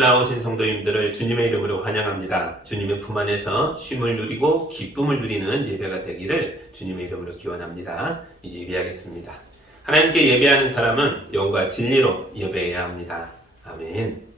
나오신 성도님들을 주님의 이름으로 환영합니다. 주님의 품 안에서 쉼을 누리고 기쁨을 누리는 예배가 되기를 주님의 이름으로 기원합니다. 이제 예배하겠습니다. 하나님께 예배하는 사람은 영과 진리로 예배해야 합니다. 아멘.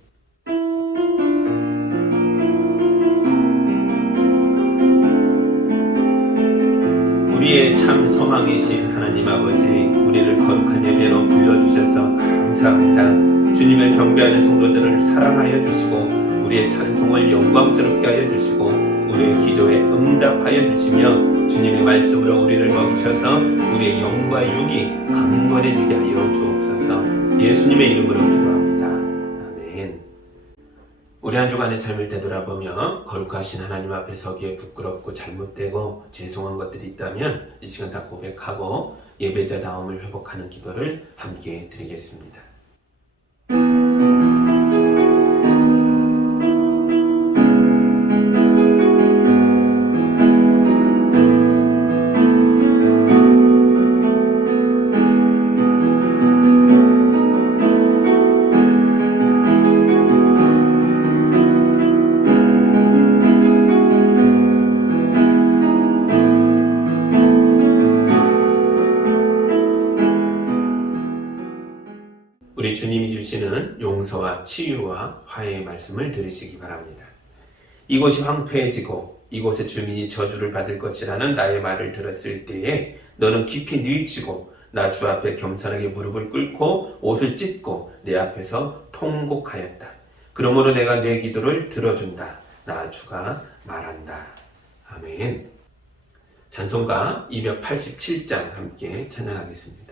우리의 참 소망이신 하나님 아버지, 우리를 거룩한 예배로 불러주셔서 감사합니다. 주님을 경배하는 성도들을 사랑하여 주시고 우리의 찬송을 영광스럽게 하여 주시고 우리의 기도에 응답하여 주시며 주님의 말씀으로 우리를 먹이셔서 우리의 영과 육이 강건해지게 하여 주옵소서. 예수님의 이름으로 기도합니다. 아멘. 우리 한 주간의 삶을 되돌아보며 거룩하신 하나님 앞에 서기에 부끄럽고 잘못되고 죄송한 것들이 있다면 이 시간 다 고백하고 예배자다움을 회복하는 기도를 함께 드리겠습니다. 우리 주님이 주시는 용서와 치유와 화해의 말씀을 들으시기 바랍니다. 이곳이 황폐해지고 이곳의 주민이 저주를 받을 것이라는 나의 말을 들었을 때에 너는 깊이 뉘우치고 나 주 앞에 겸손하게 무릎을 꿇고 옷을 찢고 내 앞에서 통곡하였다. 그러므로 내가 내 기도를 들어준다. 나 주가 말한다. 아멘. 찬송가 287장 함께 찬양하겠습니다.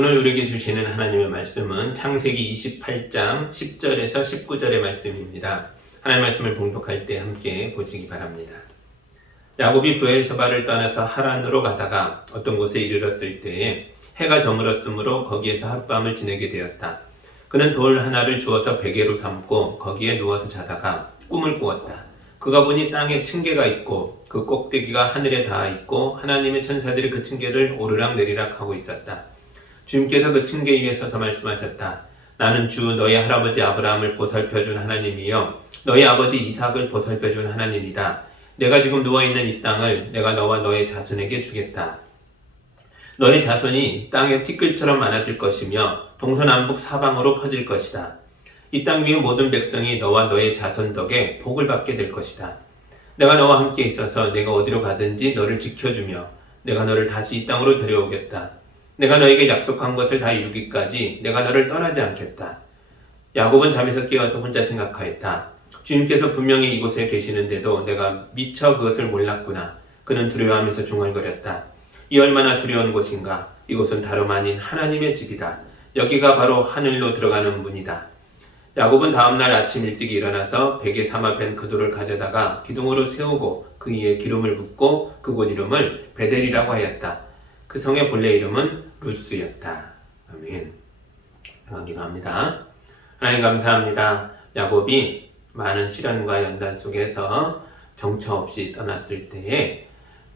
오늘 우리에게 주시는 하나님의 말씀은 창세기 28장 10절에서 19절의 말씀입니다. 하나님의 말씀을 봉독할 때 함께 보시기 바랍니다. 야곱이 브엘세바를 떠나서 하란으로 가다가 어떤 곳에 이르렀을 때에 해가 저물었으므로 거기에서 하룻밤을 지내게 되었다. 그는 돌 하나를 주어서 베개로 삼고 거기에 누워서 자다가 꿈을 꾸었다. 그가 보니 땅에 층계가 있고 그 꼭대기가 하늘에 닿아 있고 하나님의 천사들이 그 층계를 오르락내리락 하고 있었다. 주님께서 그 층계 위에 서서 말씀하셨다. 나는 주 너희 할아버지 아브라함을 보살펴준 하나님이요 너희 아버지 이삭을 보살펴준 하나님이다. 내가 지금 누워있는 이 땅을 내가 너와 너의 자손에게 주겠다. 너의 자손이 땅의 티끌처럼 많아질 것이며 동서남북 사방으로 퍼질 것이다. 이 땅 위의 모든 백성이 너와 너의 자손 덕에 복을 받게 될 것이다. 내가 너와 함께 있어서 내가 어디로 가든지 너를 지켜주며 내가 너를 다시 이 땅으로 데려오겠다. 내가 너에게 약속한 것을 다 이루기까지 내가 너를 떠나지 않겠다. 야곱은 잠에서 깨어서 혼자 생각하였다. 주님께서 분명히 이곳에 계시는데도 내가 미처 그것을 몰랐구나. 그는 두려워하면서 중얼거렸다. 이 얼마나 두려운 곳인가. 이곳은 다름 아닌 하나님의 집이다. 여기가 바로 하늘로 들어가는 문이다. 야곱은 다음날 아침 일찍 일어나서 베개 삼아 벤 그돌을 가져다가 기둥으로 세우고 그 위에 기름을 붓고 그곳 이름을 베델이라고 하였다. 그 성의 본래 이름은 루스였다. 아멘. 기도합니다. 하나님 감사합니다. 야곱이 많은 시련과 연단 속에서 정처 없이 떠났을 때에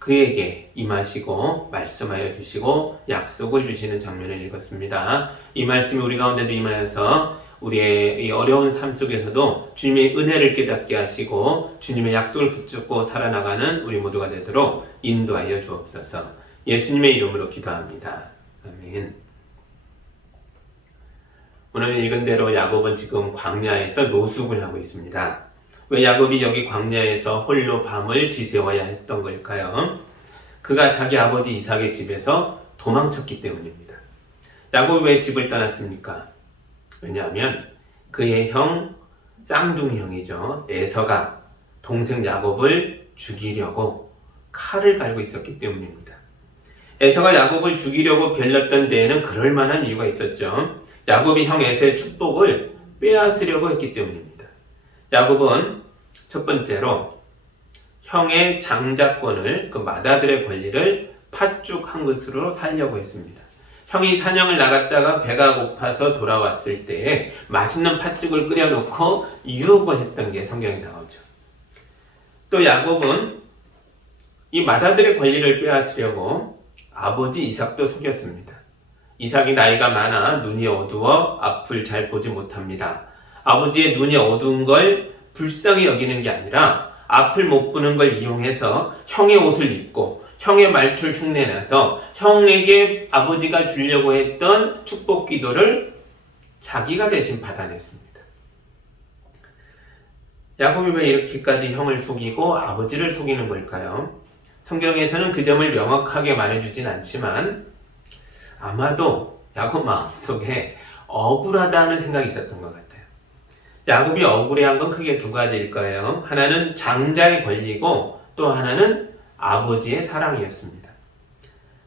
그에게 임하시고 말씀하여 주시고 약속을 주시는 장면을 읽었습니다. 이 말씀이 우리 가운데도 임하여서 우리의 이 어려운 삶 속에서도 주님의 은혜를 깨닫게 하시고 주님의 약속을 붙잡고 살아나가는 우리 모두가 되도록 인도하여 주옵소서. 예수님의 이름으로 기도합니다. 아멘. 오늘 읽은 대로 야곱은 지금 광야에서 노숙을 하고 있습니다. 왜 야곱이 여기 광야에서 홀로 밤을 지새워야 했던 걸까요? 그가 자기 아버지 이삭의 집에서 도망쳤기 때문입니다. 야곱이 왜 집을 떠났습니까? 왜냐하면 그의 형, 쌍둥이 형이죠. 에서가 동생 야곱을 죽이려고 칼을 갈고 있었기 때문입니다. 에서가 야곱을 죽이려고 별렀던 데에는 그럴 만한 이유가 있었죠. 야곱이 형 에서의 축복을 빼앗으려고 했기 때문입니다. 야곱은 첫 번째로 형의 장자권을, 그 맏아들의 권리를 팥죽 한 그릇으로 살려고 했습니다. 형이 사냥을 나갔다가 배가 고파서 돌아왔을 때에 맛있는 팥죽을 끓여놓고 유혹을 했던 게 성경에 나오죠. 또 야곱은 이 맏아들의 권리를 빼앗으려고 아버지 이삭도 속였습니다. 이삭이 나이가 많아 눈이 어두워 앞을 잘 보지 못합니다. 아버지의 눈이 어두운 걸 불쌍히 여기는 게 아니라 앞을 못 보는 걸 이용해서 형의 옷을 입고 형의 말투를 흉내내서 형에게 아버지가 주려고 했던 축복 기도를 자기가 대신 받아냈습니다. 야곱이 왜 이렇게까지 형을 속이고 아버지를 속이는 걸까요? 성경에서는 그 점을 명확하게 말해주진 않지만 아마도 야곱 마음속에 억울하다는 생각이 있었던 것 같아요. 야곱이 억울해한 건 크게 두 가지일 거예요. 하나는 장자의 권리고 또 하나는 아버지의 사랑이었습니다.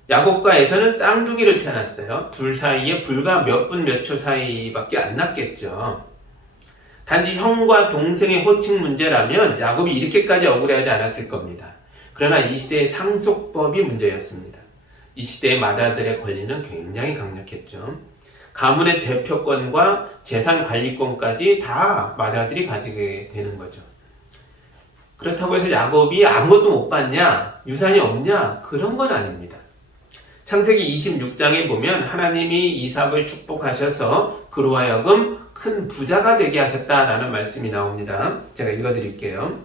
야곱과 에서는 쌍둥이로 태어났어요. 둘 사이에 불과 몇 분 몇 초 사이밖에 안 났겠죠. 단지 형과 동생의 호칭 문제라면 야곱이 이렇게까지 억울해하지 않았을 겁니다. 그러나 이 시대의 상속법이 문제였습니다. 이 시대의 맏아들의 권리는 굉장히 강력했죠. 가문의 대표권과 재산 관리권까지 다 맏아들이 가지게 되는 거죠. 그렇다고 해서 야곱이 아무것도 못 받냐, 유산이 없냐, 그런 건 아닙니다. 창세기 26장에 보면 하나님이 이삭을 축복하셔서 그로 하여금 큰 부자가 되게 하셨다라는 말씀이 나옵니다. 제가 읽어드릴게요.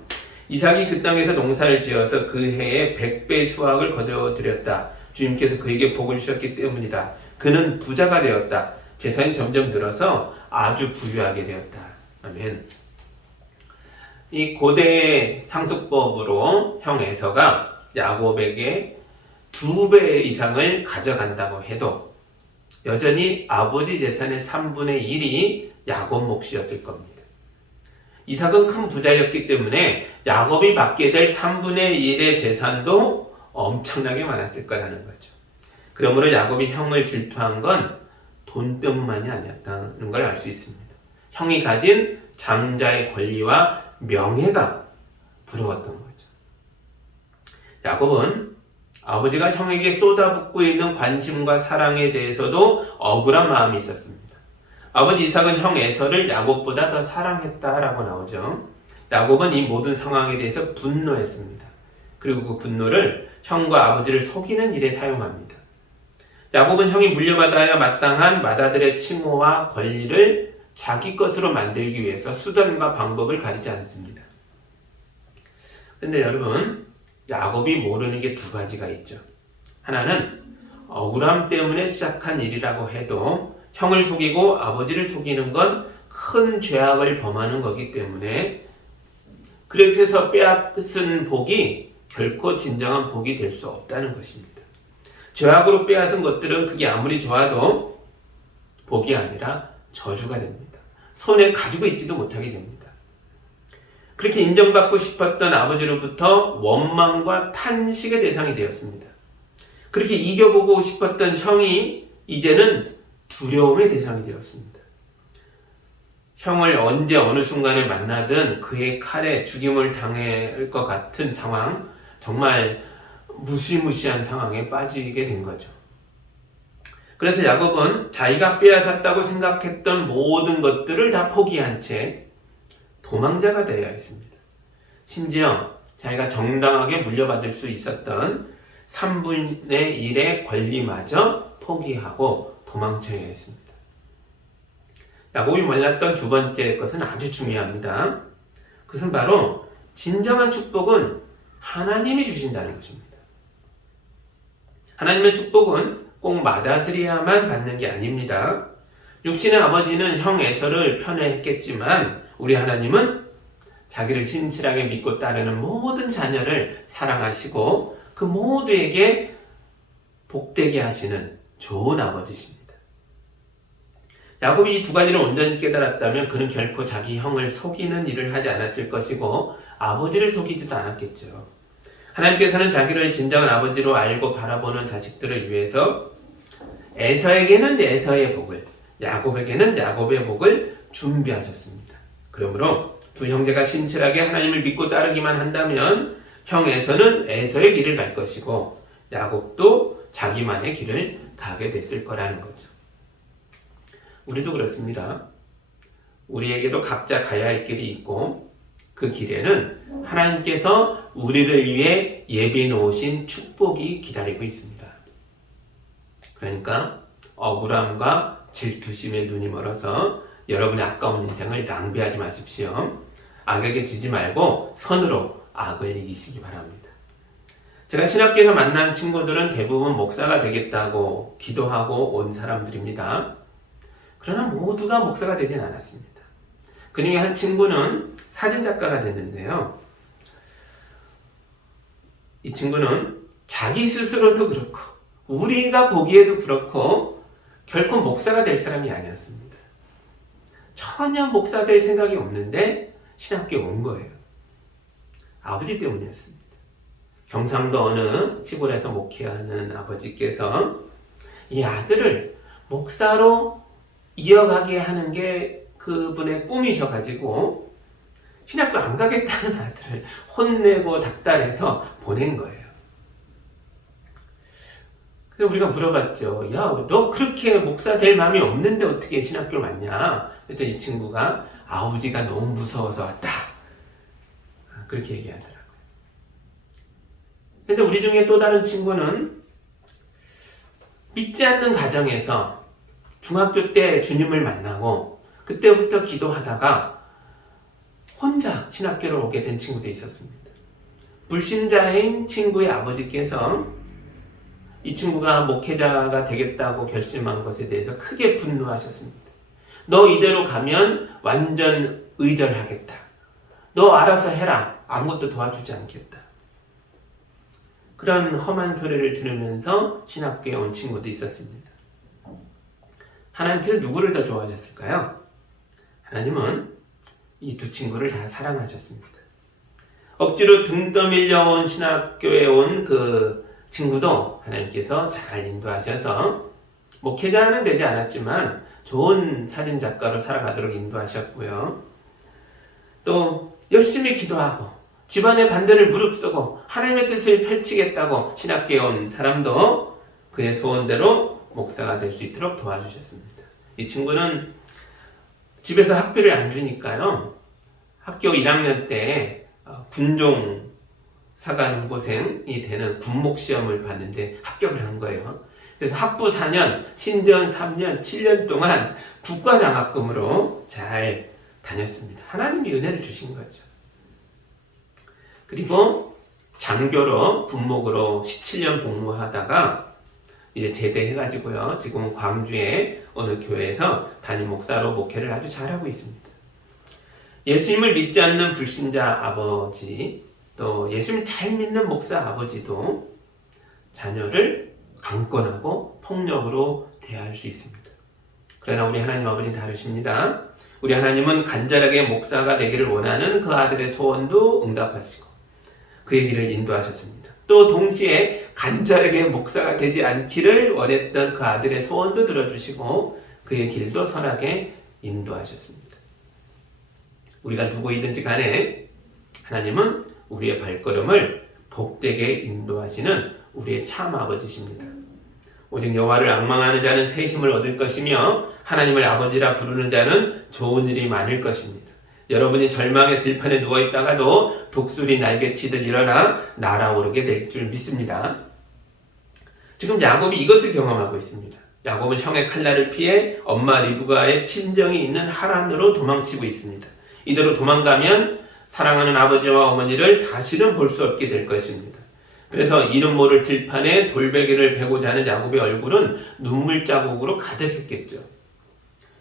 이삭이 그 땅에서 농사를 지어서 그 해에 100배 수확을 거두어들였다. 주님께서 그에게 복을 주셨기 때문이다. 그는 부자가 되었다. 재산이 점점 늘어서 아주 부유하게 되었다. 아멘. 이 고대의 상속법으로 형 에서가 야곱에게 2배 이상을 가져간다고 해도 여전히 아버지 재산의 3분의 1이 야곱 몫이었을 겁니다. 이삭은 큰 부자였기 때문에 야곱이 받게 될 3분의 1의 재산도 엄청나게 많았을 거라는 거죠. 그러므로 야곱이 형을 질투한 건 돈 때문만이 아니었다는 걸 알 수 있습니다. 형이 가진 장자의 권리와 명예가 부러웠던 거죠. 야곱은 아버지가 형에게 쏟아붓고 있는 관심과 사랑에 대해서도 억울한 마음이 있었습니다. 아버지 이삭은 형 에서를 야곱보다 더 사랑했다라고 나오죠. 야곱은 이 모든 상황에 대해서 분노했습니다. 그리고 그 분노를 형과 아버지를 속이는 일에 사용합니다. 야곱은 형이 물려받아야 마땅한 맏아들의 칭호와 권리를 자기 것으로 만들기 위해서 수단과 방법을 가리지 않습니다. 그런데 여러분, 야곱이 모르는 게 두 가지가 있죠. 하나는 억울함 때문에 시작한 일이라고 해도 형을 속이고 아버지를 속이는 건 큰 죄악을 범하는 거기 때문에 그렇게 해서 빼앗은 복이 결코 진정한 복이 될 수 없다는 것입니다. 죄악으로 빼앗은 것들은 그게 아무리 좋아도 복이 아니라 저주가 됩니다. 손에 가지고 있지도 못하게 됩니다. 그렇게 인정받고 싶었던 아버지로부터 원망과 탄식의 대상이 되었습니다. 그렇게 이겨보고 싶었던 형이 이제는 두려움의 대상이 되었습니다. 형을 언제 어느 순간에 만나든 그의 칼에 죽임을 당할 것 같은 상황, 정말 무시무시한 상황에 빠지게 된 거죠. 그래서 야곱은 자기가 빼앗았다고 생각했던 모든 것들을 다 포기한 채 도망자가 되어야 했습니다. 심지어 자기가 정당하게 물려받을 수 있었던 3분의 1의 권리마저 포기하고 도망쳐야 했습니다. 야곱이 몰랐던 두 번째 것은 아주 중요합니다. 그것은 바로 진정한 축복은 하나님이 주신다는 것입니다. 하나님의 축복은 꼭 맏아들이야만 받는 게 아닙니다. 육신의 아버지는 형 에서를 편애했겠지만 우리 하나님은 자기를 신실하게 믿고 따르는 모든 자녀를 사랑하시고 그 모두에게 복되게 하시는 좋은 아버지십니다. 야곱이 이 두 가지를 온전히 깨달았다면 그는 결코 자기 형을 속이는 일을 하지 않았을 것이고 아버지를 속이지도 않았겠죠. 하나님께서는 자기를 진정한 아버지로 알고 바라보는 자식들을 위해서 에서에게는 에서의 복을, 야곱에게는 야곱의 복을 준비하셨습니다. 그러므로 두 형제가 신실하게 하나님을 믿고 따르기만 한다면 형 에서는 에서의 길을 갈 것이고 야곱도 자기만의 길을 가게 됐을 거라는 거죠. 우리도 그렇습니다. 우리에게도 각자 가야 할 길이 있고 그 길에는 하나님께서 우리를 위해 예비해 놓으신 축복이 기다리고 있습니다. 그러니까 억울함과 질투심에 눈이 멀어서 여러분의 아까운 인생을 낭비하지 마십시오. 악에게 지지 말고 선으로 악을 이기시기 바랍니다. 제가 신학교에서 만난 친구들은 대부분 목사가 되겠다고 기도하고 온 사람들입니다. 그러나 모두가 목사가 되진 않았습니다. 그 중에 한 친구는 사진작가가 됐는데요. 이 친구는 자기 스스로도 그렇고 우리가 보기에도 그렇고 결코 목사가 될 사람이 아니었습니다. 전혀 목사 될 생각이 없는데 신학교에 온 거예요. 아버지 때문이었습니다. 경상도 어느 시골에서 목회하는 아버지께서 이 아들을 목사로 이어가게 하는 게 그분의 꿈이셔가지고 신학교 안 가겠다는 아들을 혼내고 닥달해서 보낸 거예요. 그래서 우리가 물어봤죠. 야, 너 그렇게 목사 될 마음이 없는데 어떻게 신학교를 왔냐? 그랬더니 이 친구가 아버지가 너무 무서워서 왔다. 그렇게 얘기하더라고요. 근데 우리 중에 또 다른 친구는 믿지 않는 가정에서 중학교 때 주님을 만나고 그때부터 기도하다가 혼자 신학교를 오게 된 친구도 있었습니다. 불신자인 친구의 아버지께서 이 친구가 목회자가 되겠다고 결심한 것에 대해서 크게 분노하셨습니다. 너 이대로 가면 완전 의절하겠다. 너 알아서 해라. 아무것도 도와주지 않겠다. 그런 험한 소리를 들으면서 신학교에 온 친구도 있었습니다. 하나님께서 누구를 더 좋아하셨을까요? 하나님은 이 두 친구를 다 사랑하셨습니다. 억지로 등 떠밀려 온 신학교에 온 그 친구도 하나님께서 잘 인도하셔서 목회자는 되지 않았지만 좋은 사진작가로 살아가도록 인도하셨고요. 또 열심히 기도하고 집안의 반대를 무릅쓰고 하나님의 뜻을 펼치겠다고 신학교에 온 사람도 그의 소원대로 목사가 될 수 있도록 도와주셨습니다. 이 친구는 집에서 학비를 안 주니까요. 학교 1학년 때 군종 사관 후보생이 되는 군목 시험을 봤는데 합격을 한 거예요. 그래서 학부 4년, 신대원 3년, 7년 동안 국가장학금으로 잘 다녔습니다. 하나님이 은혜를 주신 거죠. 그리고 장교로 군목으로 17년 복무하다가 이제 제대해가지고요. 지금 광주의 어느 교회에서 담임 목사로 목회를 아주 잘하고 있습니다. 예수님을 믿지 않는 불신자 아버지, 또 예수님을 잘 믿는 목사 아버지도 자녀를 강권하고 폭력으로 대할 수 있습니다. 그러나 우리 하나님 아버지는 다르십니다. 우리 하나님은 간절하게 목사가 되기를 원하는 그 아들의 소원도 응답하시고 그의 길을 인도하셨습니다. 또 동시에 간절하게 목사가 되지 않기를 원했던 그 아들의 소원도 들어주시고 그의 길도 선하게 인도하셨습니다. 우리가 누구이든지 간에 하나님은 우리의 발걸음을 복되게 인도하시는 우리의 참 아버지십니다. 오직 여호와를 앙망하는 자는 새 힘을 얻을 것이며 하나님을 아버지라 부르는 자는 좋은 일이 많을 것입니다. 여러분이 절망의 들판에 누워있다가도 독수리 날개치듯 일어나 날아오르게 될 줄 믿습니다. 지금 야곱이 이것을 경험하고 있습니다. 야곱은 형의 칼날을 피해 엄마 리브가의 친정이 있는 하란으로 도망치고 있습니다. 이대로 도망가면 사랑하는 아버지와 어머니를 다시는 볼 수 없게 될 것입니다. 그래서 이름 모를 들판에 돌베개를 베고자 하는 야곱의 얼굴은 눈물 자국으로 가득했겠죠.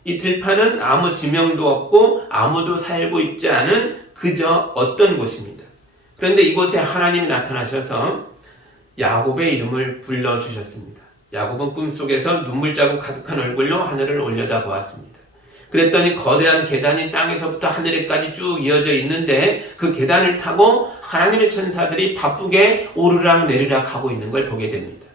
이 들판은 아무 지명도 없고 아무도 살고 있지 않은 그저 어떤 곳입니다. 그런데 이곳에 하나님이 나타나셔서 야곱의 이름을 불러주셨습니다. 야곱은 꿈속에서 눈물 자국 가득한 얼굴로 하늘을 올려다보았습니다. 그랬더니 거대한 계단이 땅에서부터 하늘에까지 쭉 이어져 있는데 그 계단을 타고 하나님의 천사들이 바쁘게 오르락 내리락 하고 있는 걸 보게 됩니다.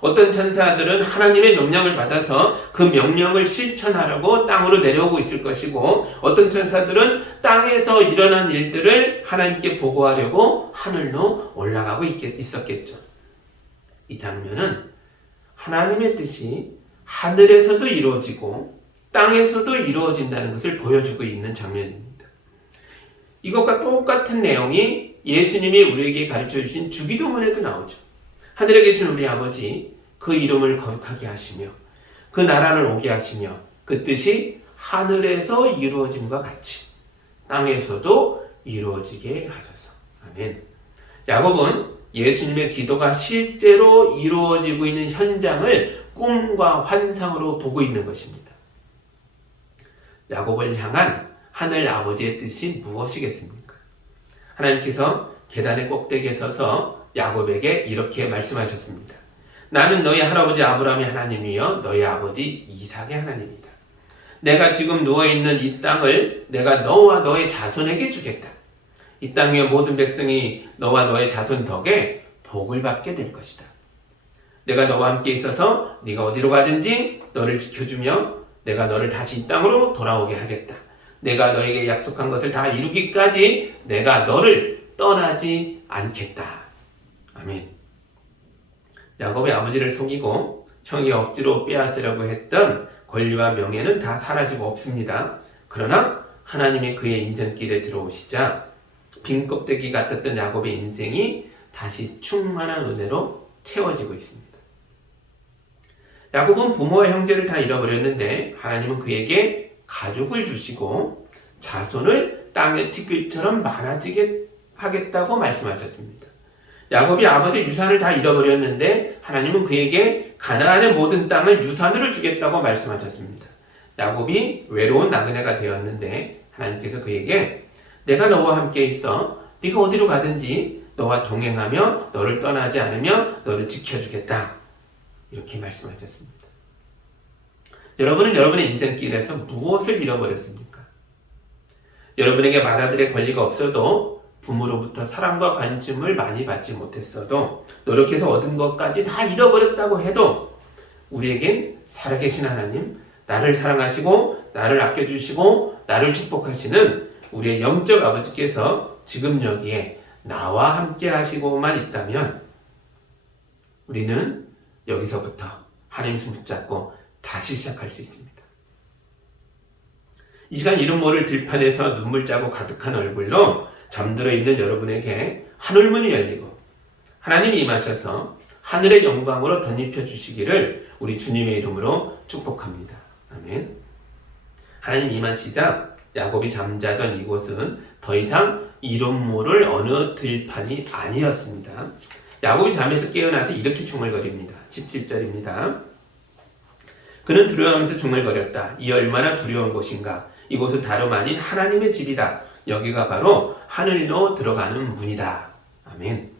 어떤 천사들은 하나님의 명령을 받아서 그 명령을 실천하려고 땅으로 내려오고 있을 것이고 어떤 천사들은 땅에서 일어난 일들을 하나님께 보고하려고 하늘로 올라가고 있었겠죠. 이 장면은 하나님의 뜻이 하늘에서도 이루어지고 땅에서도 이루어진다는 것을 보여주고 있는 장면입니다. 이것과 똑같은 내용이 예수님이 우리에게 가르쳐 주신 주기도문에도 나오죠. 하늘에 계신 우리 아버지, 그 이름을 거룩하게 하시며 그 나라를 오게 하시며 그 뜻이 하늘에서 이루어짐과 같이 땅에서도 이루어지게 하소서. 아멘. 야곱은 예수님의 기도가 실제로 이루어지고 있는 현장을 꿈과 환상으로 보고 있는 것입니다. 야곱을 향한 하늘 아버지의 뜻이 무엇이겠습니까? 하나님께서 계단의 꼭대기에 서서 야곱에게 이렇게 말씀하셨습니다. 나는 너희 할아버지 아브라함의 하나님이요 너희 아버지 이삭의 하나님이다. 내가 지금 누워있는 이 땅을 내가 너와 너의 자손에게 주겠다. 이 땅의 모든 백성이 너와 너의 자손 덕에 복을 받게 될 것이다. 내가 너와 함께 있어서 네가 어디로 가든지 너를 지켜주며 내가 너를 다시 이 땅으로 돌아오게 하겠다. 내가 너에게 약속한 것을 다 이루기까지 내가 너를 떠나지 않겠다. 아멘. 야곱의 아버지를 속이고 형이 억지로 빼앗으려고 했던 권리와 명예는 다 사라지고 없습니다. 그러나 하나님이 그의 인생길에 들어오시자 빈 껍데기 같았던 야곱의 인생이 다시 충만한 은혜로 채워지고 있습니다. 야곱은 부모와 형제를 다 잃어버렸는데 하나님은 그에게 가족을 주시고 자손을 땅의 티끌처럼 많아지게 하겠다고 말씀하셨습니다. 야곱이 아버지의 유산을 다 잃어버렸는데 하나님은 그에게 가나안의 모든 땅을 유산으로 주겠다고 말씀하셨습니다. 야곱이 외로운 나그네가 되었는데 하나님께서 그에게 내가 너와 함께 있어 네가 어디로 가든지 너와 동행하며 너를 떠나지 않으며 너를 지켜주겠다. 이렇게 말씀하셨습니다. 여러분은 여러분의 인생길에서 무엇을 잃어버렸습니까? 여러분에게 말아들일 권리가 없어도 부모로부터 사랑과 관심을 많이 받지 못했어도 노력해서 얻은 것까지 다 잃어버렸다고 해도 우리에겐 살아계신 하나님, 나를 사랑하시고 나를 아껴주시고 나를 축복하시는 우리의 영적 아버지께서 지금 여기에 나와 함께 하시고만 있다면 우리는 여기서부터 하나님 손 붙잡고 다시 시작할 수 있습니다. 이 시간 이름 모를 들판에서 눈물 자국 가득한 얼굴로 잠들어 있는 여러분에게 하늘문이 열리고 하나님이 임하셔서 하늘의 영광으로 덧입혀 주시기를 우리 주님의 이름으로 축복합니다. 아멘. 하나님 임하시자 야곱이 잠자던 이곳은 더 이상 이름 모를 어느 들판이 아니었습니다. 야곱이 잠에서 깨어나서 이렇게 중얼거립니다. 17절입니다. 그는 두려워하면서 중얼거렸다. 이 얼마나 두려운 곳인가. 이곳은 다름 아닌 하나님의 집이다. 여기가 바로 하늘로 들어가는 문이다. 아멘.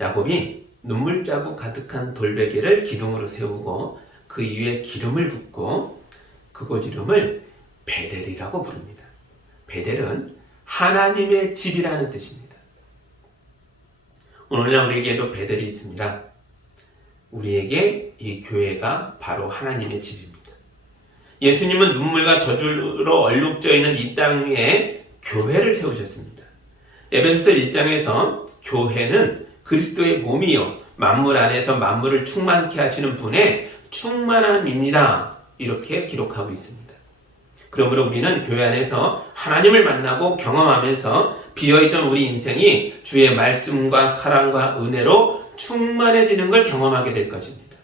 야곱이 눈물 자국 가득한 돌베개를 기둥으로 세우고 그 위에 기름을 붓고 그곳 이름을 베델이라고 부릅니다. 베델은 하나님의 집이라는 뜻입니다. 오늘날 우리에게도 베델이 있습니다. 우리에게 이 교회가 바로 하나님의 집입니다. 예수님은 눈물과 저주로 얼룩져 있는 이 땅 위에 교회를 세우셨습니다. 에베소서 1장에서 교회는 그리스도의 몸이요 만물 안에서 만물을 충만케 하시는 분의 충만함입니다. 이렇게 기록하고 있습니다. 그러므로 우리는 교회 안에서 하나님을 만나고 경험하면서 비어있던 우리 인생이 주의 말씀과 사랑과 은혜로 충만해지는 걸 경험하게 될 것입니다.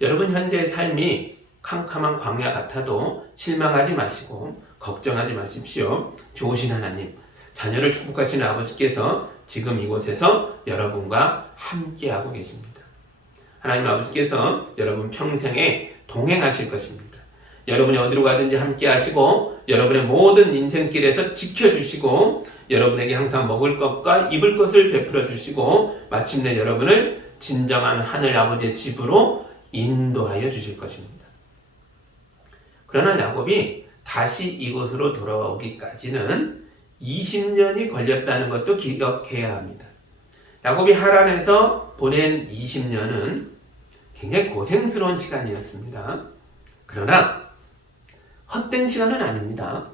여러분 현재의 삶이 캄캄한 광야 같아도 실망하지 마시고 걱정하지 마십시오. 좋으신 하나님, 자녀를 축복하시는 아버지께서 지금 이곳에서 여러분과 함께하고 계십니다. 하나님 아버지께서 여러분 평생에 동행하실 것입니다. 여러분이 어디로 가든지 함께 하시고 여러분의 모든 인생길에서 지켜주시고 여러분에게 항상 먹을 것과 입을 것을 베풀어 주시고 마침내 여러분을 진정한 하늘 아버지의 집으로 인도하여 주실 것입니다. 그러나 야곱이 다시 이곳으로 돌아오기까지는 20년이 걸렸다는 것도 기억해야 합니다. 야곱이 하란에서 보낸 20년은 굉장히 고생스러운 시간이었습니다. 그러나 헛된 시간은 아닙니다.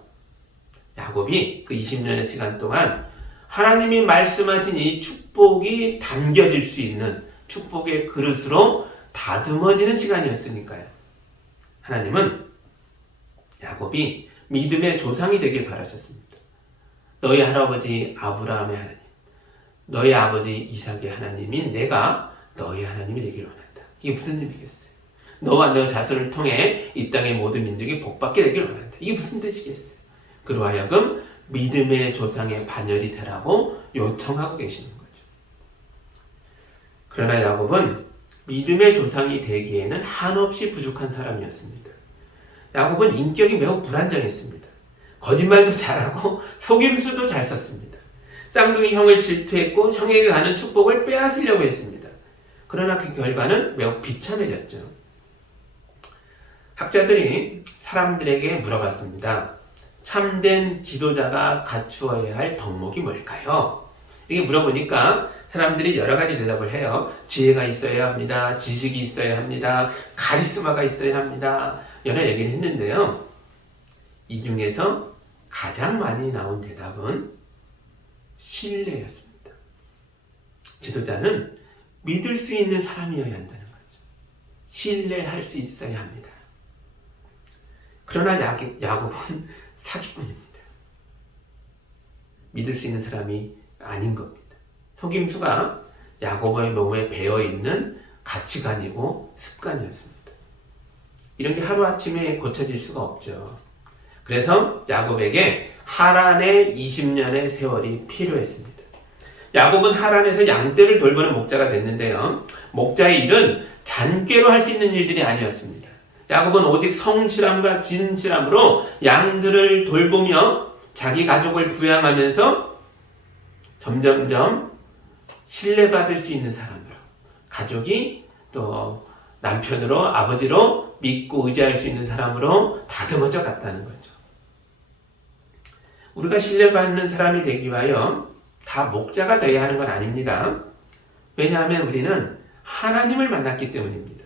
야곱이 그 20년의 시간 동안 하나님이 말씀하신 이 축복이 담겨질 수 있는 축복의 그릇으로 다듬어지는 시간이었으니까요. 하나님은 야곱이 믿음의 조상이 되길 바라셨습니다. 너희 할아버지 아브라함의 하나님, 너희 아버지 이삭의 하나님인 내가 너희 하나님이 되길 원한다. 이게 무슨 의미겠어요? 너와 너 자손을 통해 이 땅의 모든 민족이 복받게 되길 원한다. 이게 무슨 뜻이겠어요? 그로 하여금 믿음의 조상의 반열이 되라고 요청하고 계시는 거죠. 그러나 야곱은 믿음의 조상이 되기에는 한없이 부족한 사람이었습니다. 야곱은 인격이 매우 불안정했습니다. 거짓말도 잘하고 속임수도 잘 썼습니다. 쌍둥이 형을 질투했고 형에게 가는 축복을 빼앗으려고 했습니다. 그러나 그 결과는 매우 비참해졌죠. 학자들이 사람들에게 물어봤습니다. 참된 지도자가 갖추어야 할 덕목이 뭘까요? 이렇게 물어보니까 사람들이 여러 가지 대답을 해요. 지혜가 있어야 합니다. 지식이 있어야 합니다. 카리스마가 있어야 합니다. 여러 얘기를 했는데요. 이 중에서 가장 많이 나온 대답은 신뢰였습니다. 지도자는 믿을 수 있는 사람이어야 한다는 거죠. 신뢰할 수 있어야 합니다. 그러나 야곱은 사기꾼입니다. 믿을 수 있는 사람이 아닌 겁니다. 속임수가 야곱의 몸에 배어있는 가치관이고 습관이었습니다. 이런 게 하루아침에 고쳐질 수가 없죠. 그래서 야곱에게 하란의 20년의 세월이 필요했습니다. 야곱은 하란에서 양떼를 돌보는 목자가 됐는데요. 목자의 일은 잔꾀로 할 수 있는 일들이 아니었습니다. 야곱은 오직 성실함과 진실함으로 양들을 돌보며 자기 가족을 부양하면서 점점점 신뢰받을 수 있는 사람으로, 가족이 또 남편으로, 아버지로 믿고 의지할 수 있는 사람으로 다듬어져 갔다는 거죠. 우리가 신뢰받는 사람이 되기 위하여 다 목자가 되어야 하는 건 아닙니다. 왜냐하면 우리는 하나님을 만났기 때문입니다.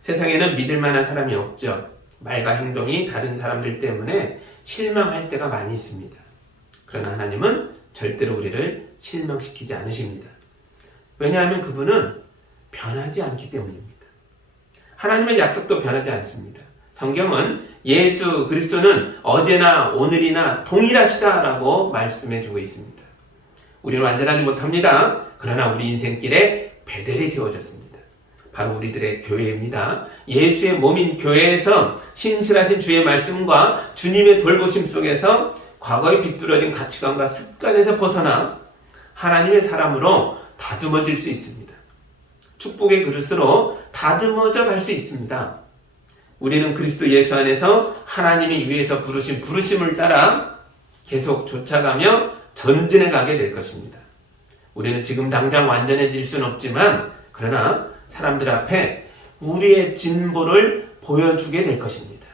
세상에는 믿을 만한 사람이 없죠. 말과 행동이 다른 사람들 때문에 실망할 때가 많이 있습니다. 그러나 하나님은 절대로 우리를 실망시키지 않으십니다. 왜냐하면 그분은 변하지 않기 때문입니다. 하나님의 약속도 변하지 않습니다. 성경은 예수 그리스도는 어제나 오늘이나 동일하시다라고 말씀해주고 있습니다. 우리는 완전하지 못합니다. 그러나 우리 인생길에 베델이 세워졌습니다. 바로 우리들의 교회입니다. 예수의 몸인 교회에서 신실하신 주의 말씀과 주님의 돌보심 속에서 과거에 비뚤어진 가치관과 습관에서 벗어나 하나님의 사람으로 다듬어질 수 있습니다. 축복의 그릇으로 다듬어져 갈 수 있습니다. 우리는 그리스도 예수 안에서 하나님이 위에서 부르신 부르심을 따라 계속 쫓아가며 전진해 가게 될 것입니다. 우리는 지금 당장 완전해질 수는 없지만 그러나 사람들 앞에 우리의 진보를 보여주게 될 것입니다.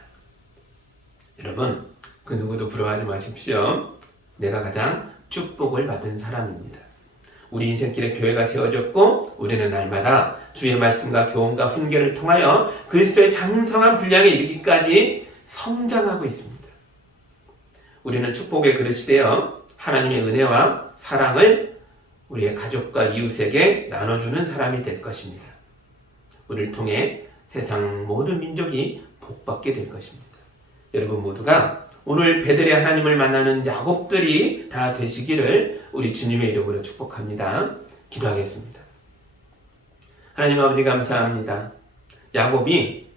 여러분, 그 누구도 부러워하지 마십시오. 내가 가장 축복을 받은 사람입니다. 우리 인생길에 교회가 세워졌고 우리는 날마다 주의 말씀과 교훈과 훈계를 통하여 그리스도의 장성한 분량에 이르기까지 성장하고 있습니다. 우리는 축복의 그릇이 되어 하나님의 은혜와 사랑을 우리의 가족과 이웃에게 나눠주는 사람이 될 것입니다. 우리를 통해 세상 모든 민족이 복받게 될 것입니다. 여러분 모두가 오늘 베델의 하나님을 만나는 야곱들이 다 되시기를 우리 주님의 이름으로 축복합니다. 기도하겠습니다. 하나님 아버지 감사합니다. 야곱이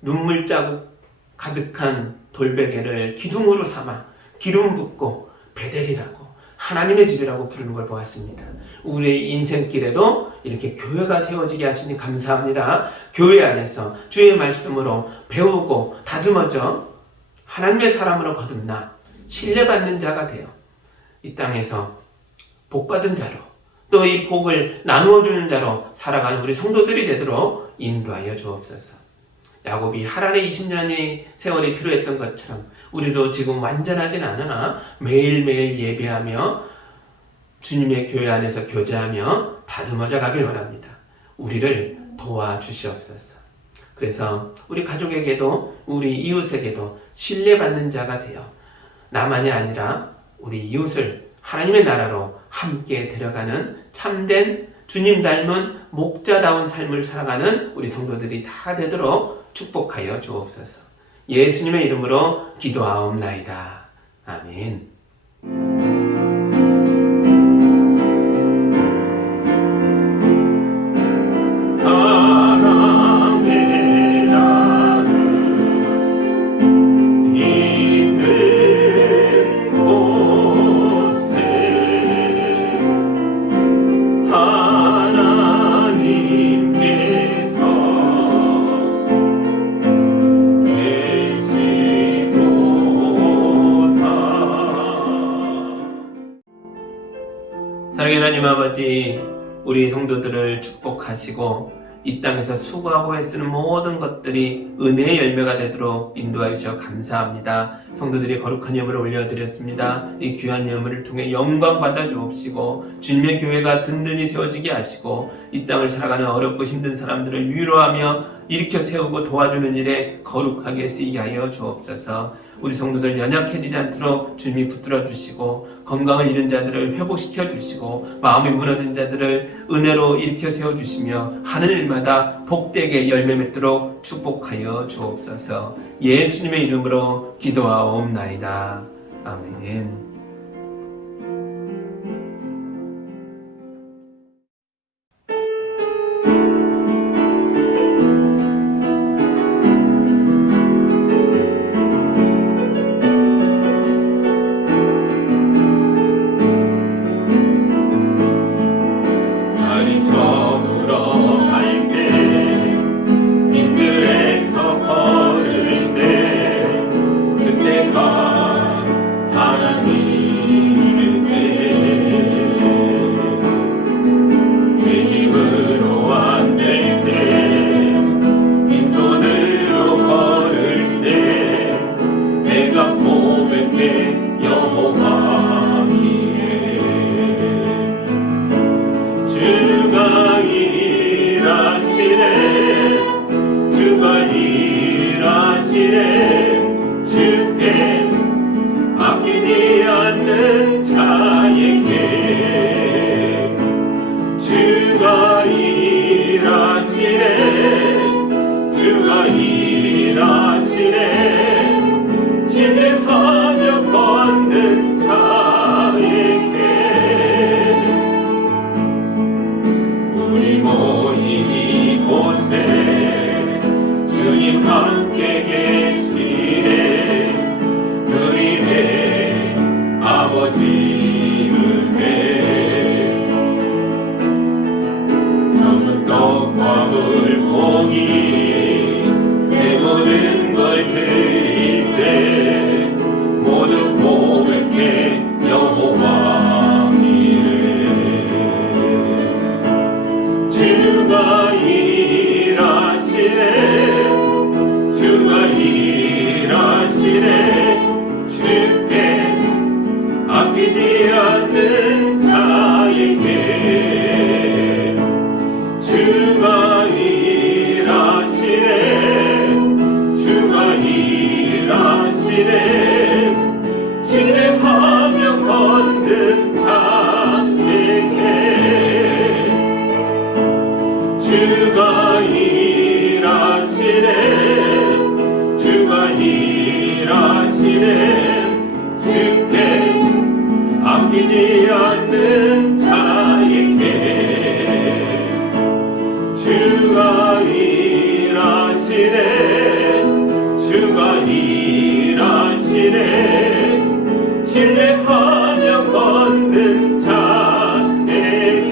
눈물 자국 가득한 돌베개를 기둥으로 삼아 기름 붓고 베델이라고 하나님의 집이라고 부르는 걸 보았습니다. 우리의 인생길에도 이렇게 교회가 세워지게 하시니 감사합니다. 교회 안에서 주의 말씀으로 배우고 다듬어져 하나님의 사람으로 거듭나 신뢰받는 자가 되어 이 땅에서 복받은 자로 또 이 복을 나누어주는 자로 살아가는 우리 성도들이 되도록 인도하여 주옵소서. 야곱이 하란의 20년의 세월이 필요했던 것처럼 우리도 지금 완전하진 않으나 매일매일 예배하며 주님의 교회 안에서 교제하며 다듬어져 가길 원합니다. 우리를 도와주시옵소서. 그래서 우리 가족에게도 우리 이웃에게도 신뢰받는 자가 되어 나만이 아니라 우리 이웃을 하나님의 나라로 함께 데려가는 참된 주님 닮은 목자다운 삶을 살아가는 우리 성도들이 다 되도록 축복하여 주옵소서. 예수님의 이름으로 기도하옵나이다. 아멘. 사랑의 하나님 아버지, 우리 성도들을 축복하시고 이 땅에서 수고하고 애쓰는 모든 것들이 은혜의 열매가 되도록 인도하여 주셔 감사합니다. 성도들이 거룩한 예물을 올려드렸습니다. 이 귀한 예물을 통해 영광 받아 주옵시고 주님의 교회가 든든히 세워지게 하시고 이 땅을 살아가는 어렵고 힘든 사람들을 위로하며 일으켜 세우고 도와주는 일에 거룩하게 쓰이게 하여 주옵소서. 우리 성도들 연약해지지 않도록 주님이 붙들어 주시고 건강을 잃은 자들을 회복시켜 주시고 마음이 무너진 자들을 은혜로 일으켜 세워 주시며 하는 일마다 복되게 열매 맺도록 축복하여 주옵소서. 예수님의 이름으로 기도하옵나이다. 아멘. 하나님 아끼지 않는 자에게 주가 일하시네. 주가 일하시네. 신뢰하며 걷는 자에게 주가 일하시네. 주가 일하시네. 주께 아끼지 않는 자에게 주가 일하시네. 주가 일하시네. 신뢰하며 걷는 자에게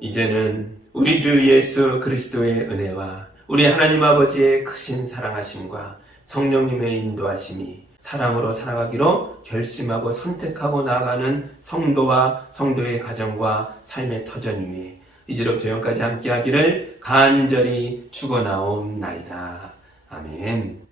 이제는 우리 주 예수 그리스도의 은혜와 우리 하나님 아버지의 크신 사랑하심과 성령님의 인도하심이 사랑으로 살아가기로 결심하고 선택하고 나아가는 성도와 성도의 가정과 삶의 터전 위에 이제로부터 영까지 함께하기를 간절히 축원하옵나이다. 아멘.